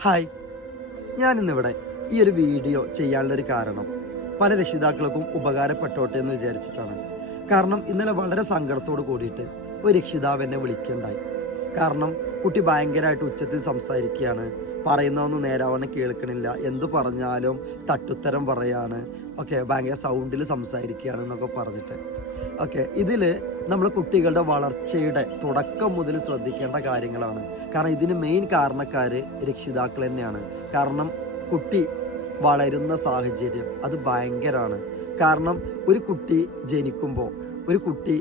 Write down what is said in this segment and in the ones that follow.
Hi. ഞാനിന്നിവിടെ ഈ ഒരു വീഡിയോ ചെയ്യാനുള്ളൊരു കാരണം. പല രക്ഷിതാക്കൾക്കും ഉപകാരപ്പെട്ടോട്ടെ എന്ന് വിചാരിച്ചിട്ടാണ്. കാരണം ഇന്നലെ വളരെ സങ്കടത്തോട് കൂടിയിട്ട് ഒരു രക്ഷിതാവ് എന്നെ വിളിക്കുകയുണ്ടായി. കാരണം കുട്ടി ഭയങ്കരമായിട്ട് ഉച്ചത്തിൽ സംസാരിക്കുകയാണ്. പറയുന്നതൊന്നും നേരാവണ്ണം കേൾക്കണില്ല. എന്തു പറഞ്ഞാലും തട്ടുത്തരം പറയാണ്. ഓക്കെ ഭയങ്കര സൗണ്ടിൽ സംസാരിക്കുകയാണ് എന്നൊക്കെ പറഞ്ഞിട്ട്. ഓക്കെ ഇതിൽ നമ്മൾ കുട്ടികളുടെ വളർച്ചയുടെ തുടക്കം മുതൽ ശ്രദ്ധിക്കേണ്ട കാര്യങ്ങളാണ്. കാരണം ഇതിന് മെയിൻ കാരണക്കാർ രക്ഷിതാക്കൾ തന്നെയാണ്. കാരണം കുട്ടി വളരുന്ന സാഹചര്യം അത് ഭയങ്കരമാണ് കാരണം ഒരു കുട്ടി ജനിക്കുമ്പോൾ ഒരു കുട്ടി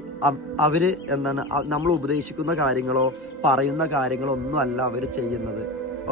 അവർ എന്താണ് നമ്മൾ ഉപദേശിക്കുന്ന കാര്യങ്ങളോ പറയുന്ന കാര്യങ്ങളോ ഒന്നും അല്ല അവർ ചെയ്യുന്നത്.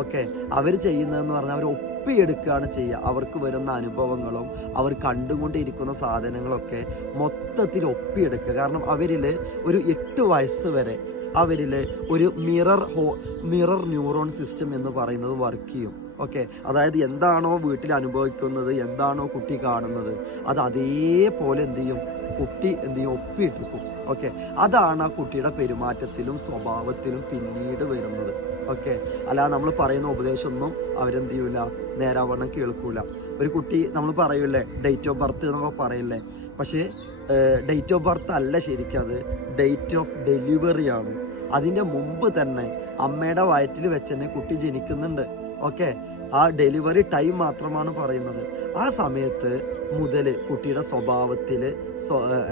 ഓക്കെ അവർ ചെയ്യുന്നതെന്ന് പറഞ്ഞാൽ അവർ ഒപ്പിയെടുക്കുകയാണ് ചെയ്യുക. അവർക്ക് വരുന്ന അനുഭവങ്ങളും അവർ കണ്ടുകൊണ്ടിരിക്കുന്ന സാധനങ്ങളൊക്കെ മൊത്തത്തിൽ ഒപ്പിയെടുക്കുക. കാരണം അവരിൽ ഒരു എട്ട് വയസ്സ് വരെ അവരിൽ ഒരു മിറർ ഹോ മിറർ ന്യൂറോൺ സിസ്റ്റം എന്ന് പറയുന്നത് വർക്ക് ചെയ്യും. ഓക്കെ. അതായത് എന്താണോ വീട്ടിൽ അനുഭവിക്കുന്നത് എന്താണോ കുട്ടി കാണുന്നത് അത് അതേപോലെ എന്ത് ചെയ്യും? കുട്ടി എന്ത് ചെയ്യും? ഒപ്പിയിട്ടിരിക്കും ഓക്കെ. അതാണ് ആ കുട്ടിയുടെ പെരുമാറ്റത്തിലും സ്വഭാവത്തിലും പിന്നീട് വരുന്നത്. ഓക്കെ. അല്ലാതെ നമ്മൾ പറയുന്ന ഉപദേശമൊന്നും അവരെന്ത് ചെയ്യൂല? നേരാവണ്ണം കേൾക്കൂല. ഒരു കുട്ടി നമ്മൾ പറയൂലേ ഡേറ്റ് ഓഫ് ബർത്ത് എന്നൊക്കെ പറയില്ലേ? പക്ഷേ ഡേറ്റ് ഓഫ് ബർത്ത് അല്ല ശരിക്കും അത്. ഡേറ്റ് ഓഫ് ഡെലിവറി ആണ്. അതിന്റെ മുമ്പ് തന്നെ അമ്മയുടെ വയറ്റിൽ വെച്ച് തന്നെ കുട്ടി ജനിക്കുന്നുണ്ട്. ഓക്കെ. ആ ഡെലിവറി ടൈം മാത്രമാണ് പറയുന്നത്. ആ സമയത്ത് മുതൽ കുട്ടിയുടെ സ്വഭാവത്തിൽ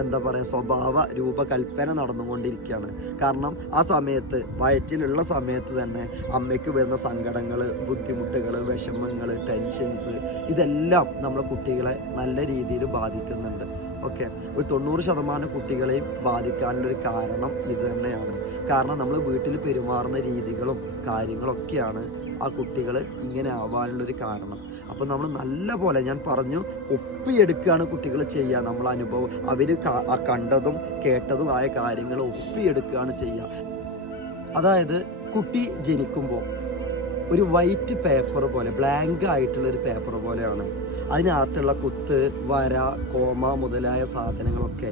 എന്താ പറയുക സ്വഭാവ രൂപകൽപ്പന നടന്നുകൊണ്ടിരിക്കുകയാണ്. കാരണം ആ സമയത്ത് വയറ്റിലുള്ള സമയത്ത് തന്നെ അമ്മയ്ക്ക് വരുന്ന സങ്കടങ്ങൾ ബുദ്ധിമുട്ടുകൾ വിഷമങ്ങൾ ടെൻഷൻസ് ഇതെല്ലാം നമ്മളെ കുട്ടികളെ നല്ല രീതിയിൽ ബാധിക്കുന്നുണ്ട്. ഓക്കെ. ഒരു തൊണ്ണൂറ് ശതമാനം കുട്ടികളെയും ബാധിക്കാനുള്ളൊരു കാരണം ഇത് തന്നെയാണ്. കാരണം നമ്മൾ വീട്ടിൽ പെരുമാറുന്ന രീതികളും കാര്യങ്ങളൊക്കെയാണ് ആ കുട്ടികൾ ഇങ്ങനെ ആവാനുള്ളൊരു കാരണം. അപ്പോൾ നമ്മൾ നല്ല പോലെ ഞാൻ പറഞ്ഞു ഒപ്പിയെടുക്കുകയാണ് കുട്ടികൾ ചെയ്യുക. നമ്മൾ അനുഭവം അവർ കണ്ടതും കേട്ടതും ആയ കാര്യങ്ങൾ ഒപ്പിയെടുക്കുകയാണ് ചെയ്യുക. അതായത് കുട്ടി ജനിക്കുമ്പോൾ ഒരു വൈറ്റ് പേപ്പർ പോലെ ബ്ലാങ്ക് ആയിട്ടുള്ള ഒരു പേപ്പർ പോലെയാണ്. അതിനകത്തുള്ള കുത്ത് വര കോമ മുതലായ സാധനങ്ങളൊക്കെ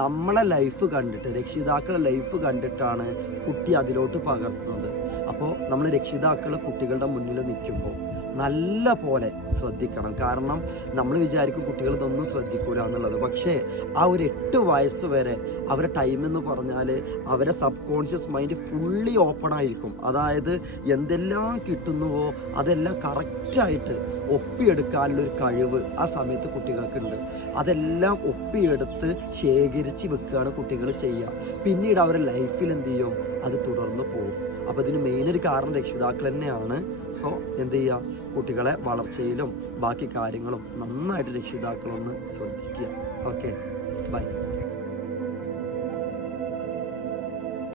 നമ്മളെ ലൈഫ് കണ്ടിട്ട് രക്ഷിതാക്കളുടെ ലൈഫ് കണ്ടിട്ടാണ് കുട്ടി അതിലോട്ട് പകർത്തുന്നത്. അപ്പോൾ നമ്മൾ രക്ഷിതാക്കൾ കുട്ടികളുടെ മുന്നിൽ നിൽക്കുമ്പോൾ നല്ല പോലെ ശ്രദ്ധിക്കണം. കാരണം നമ്മൾ വിചാരിക്കും കുട്ടികൾ ഇതൊന്നും ശ്രദ്ധിക്കൂല എന്നുള്ളത്. പക്ഷേ ആ ഒരു എട്ട് വയസ്സ് വരെ അവരുടെ ടൈം എന്ന് പറഞ്ഞാൽ അവരെ subconscious mind fully open ആയിരിക്കും. അതായത് എന്തെല്ലാം കിട്ടുന്നുവോ അതെല്ലാം കറക്റ്റായിട്ട് ഒപ്പിയെടുക്കാനുള്ള ഒരു കഴിവ് ആ സമയത്ത് കുട്ടികൾക്കുണ്ട്. അതെല്ലാം ഒപ്പിയെടുത്ത് ശേഖരിച്ച് വെക്കുകയാണ് കുട്ടികൾ ചെയ്യുക. പിന്നീട് അവരുടെ ലൈഫിൽ എന്ത് ചെയ്യും? അത് തുടർന്ന് പോകും. അപ്പോൾ ഇതിന് മെയിൻ ഒരു കാരണം രക്ഷിതാക്കൾ തന്നെയാണ്. സോ എന്ത് ചെയ്യുക? കുട്ടികളെ വളർച്ചയിലും ബാക്കി കാര്യങ്ങളും നന്നായിട്ട് രക്ഷിതാക്കളൊന്ന് ശ്രദ്ധിക്കുക. Okay bye